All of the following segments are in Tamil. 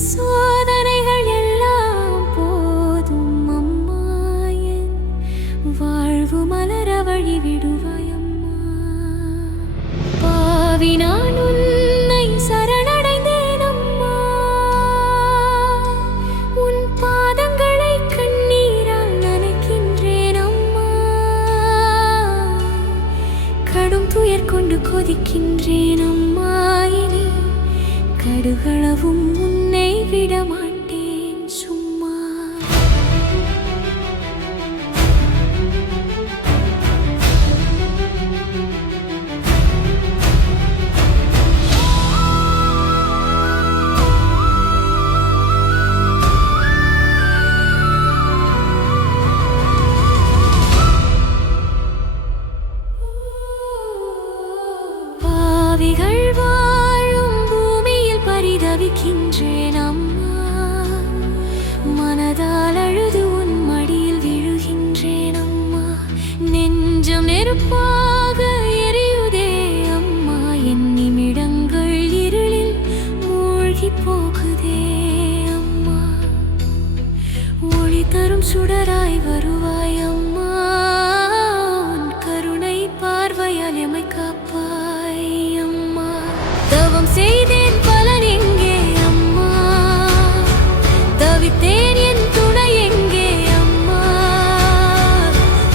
சோதனைகள் எல்லாம் போதும் அம்மா, என் வாழ்வு மலர வழி விடுவாய் அம்மா. பாவி நான் உன்னை சரணடைந்தேன் அம்மா, உன் பாதங்களை கண்ணீரால் நனைக்கின்றேன் அம்மா. கடும் துயர் கொண்டு கொதிக்கின்றேன் அம்மா, இனி கடுகளவும் உன்னை விடமாட்டேன் சும்மா. பாவிகள் வாழும் பூமியில் பரிதவிக்கின்றேன் அம்மா, மனதால் அழுது உன் மடியில் விழுகின்றேன் அம்மா. நெஞ்சம் நெருப்பாக எரியுதே அம்மா, என் நிமிடங்கள் இருளில் மூழ்கி போகுதே அம்மா. ஒளி தரும் சுடராய் வருவாய் அம்மா, உன் கருணை பார்வையால் எமை காப்பாய் அம்மா. தவம் செய்தேன் பலன் எங்கே அம்மா, தவித்தேன் என் துணை எங்கே அம்மா.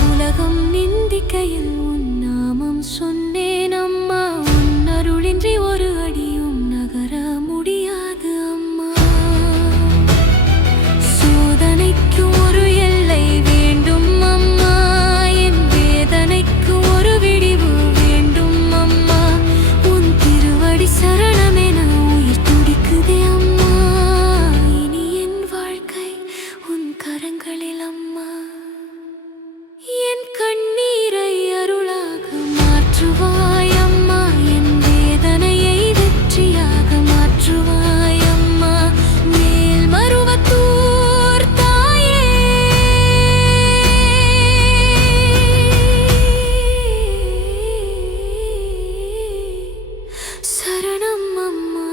உலகம் நிந்திக்கையில் உன் நாமம் சொன்னேன் அம்மா, உன் அருளின்றி ஒரு அடியும் நகர முடியாது அம்மா. சோதனைக்கு ஒரு எல்லை வேண்டும் அம்மா, என் வேதனைக்கு ஒரு விடிவு வேண்டும் அம்மா. உன் திருவடி சரணமென உயிர் துடிக்குதே அம்மா, இனி என் வாழ்க்கை உன் கரங்களில் அம்மா. என் கண்ணீரை அருளாக மாற்றுவாய் அம்மா, என் வேதனையை வெற்றியாக மாற்றுவாய் அம்மா. மேல்மருவத்தூர் தாயே, சரணம் அம்மா,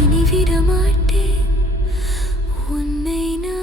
இனி விடமாட்டேன் உன்னை நான்